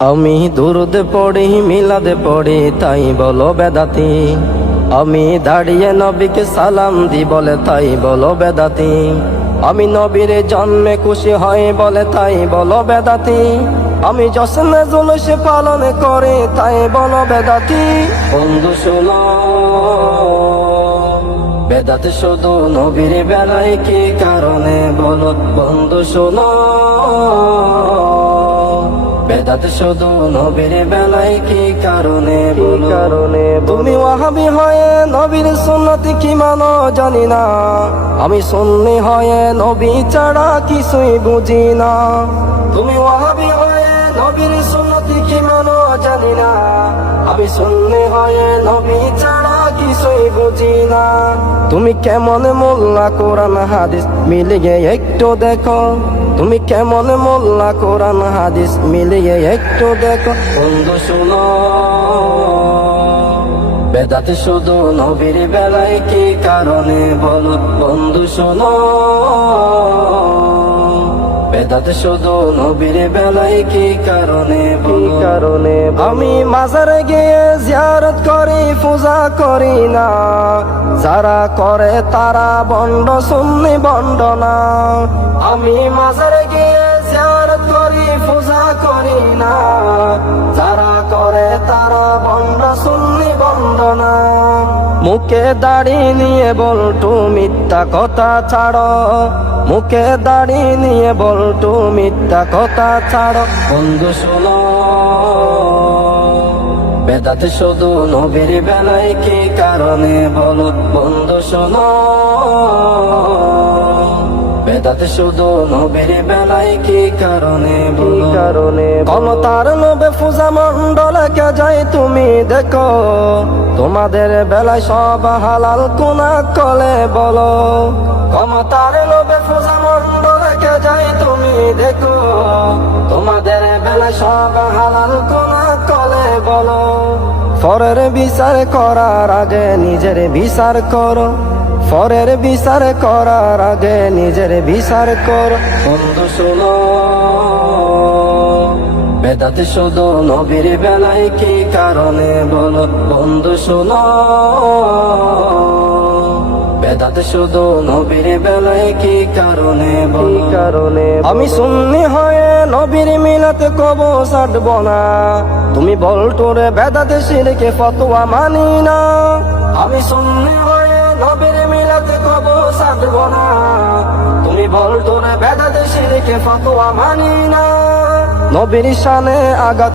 আমি দুরুদ পড়ি মিলাদ পড়ি তাই বলো বেদাতি। আমি দাঁড়িয়ে নবীকে সালাম দি বলে তাই বলো বেদাতি। আমি নবীর জন্মে খুশি হয় বলে তাই বলো বেদাতি। আমি জশ্নে জুলুস পালন করে তাই বলো বেদাতি। বন্ধু শোনো, বেদাত শুধু নবীর বেলায় কি কারণে বলো বন্ধু শোনো। বেদাত শুধু নবীর বেলায় কি কারণে বলো। তুমি ওয়াহাবি হয়ে নবীর সুন্নাত কি মানো জানি না, আমি সুন্নি হয়ে নবী ছাড়া কিছুই বুঝি না। তুমি ওয়াহাবি হয়ে নবীর সুন্নাত কি মানো জানি না, আমি সুন্নি হয়ে নবী ছাড়া কিছুই বুঝি না। তুমি কেমন মোল্লা কোরআন হাদিস মিলিয়ে একটু দেখো। তুমি কেমন মোল্লা কোরআন হাদিস মিলিয়ে একটু দেখো। বন্ধু শোনো, বেদাত শুধু নবীর বেলায় কি কারণে বলো বন্ধু শোনো। বেদাত শুধু নবীর বেলায় কি কারণে বলো। আমি মাজারে গিয়ে জিয়ারত করি পূজা করি না, যারা করে তারা বন্ড সুন্নি বন্ড না। আমি মাজারে গিয়ে জিয়ারত করি পূজা করি না, যারা করে তারা বন্ড সুন্নি বন্ড না। মুখে দাড়ি নিয়ে বলটু মিথ্যা কথা ছাড়ো, মুখে দাড়ি নিয়ে বলটু মিথ্যা কথা ছাড়ো। বন্ধু শোনো, বেদাত শুধু নবীর বেলায় কি কারণে বলো বন্ধু শোনো। বেদাত শুধু নবীর বেলায় কি কারণে বলো। ক্ষমতার লোভে পূজা মন্ডলে কে যাই তুমি দেখো, তোমাদের বেলায় সব হালাল কোনা কলে বলো। ক্ষমতার লোভে পূজা মন্ডলে কে যাই তুমি দেখো, তোমাদের বেলায় সব হালাল কোনা কলে বলো। পরের বিচার করার আগে নিজের বিচার করো, পরের বিচার করার আগে নিজের বিচার করো। বন্ধু শোনো, বেদাত শুধু নবীর বেলায় কি কারণে বলো বন্ধু শোনো। বেদাত শুধু নবীর বেলায় কি কারণে বলো। আমি সুন্নি হয়ে নবীর মিলাতে কবো ছাড়ব না, তুমি বলটুরে বেদাত শিরকে ফতোয়া মানি না। আমি সুন্নি হয়ে নবীর মিলাতে কবো ছাড়ব না, তুমি বলটুরে বেদাত শিরকে ফতোয়া মানি না। নবীর শানে আঘাত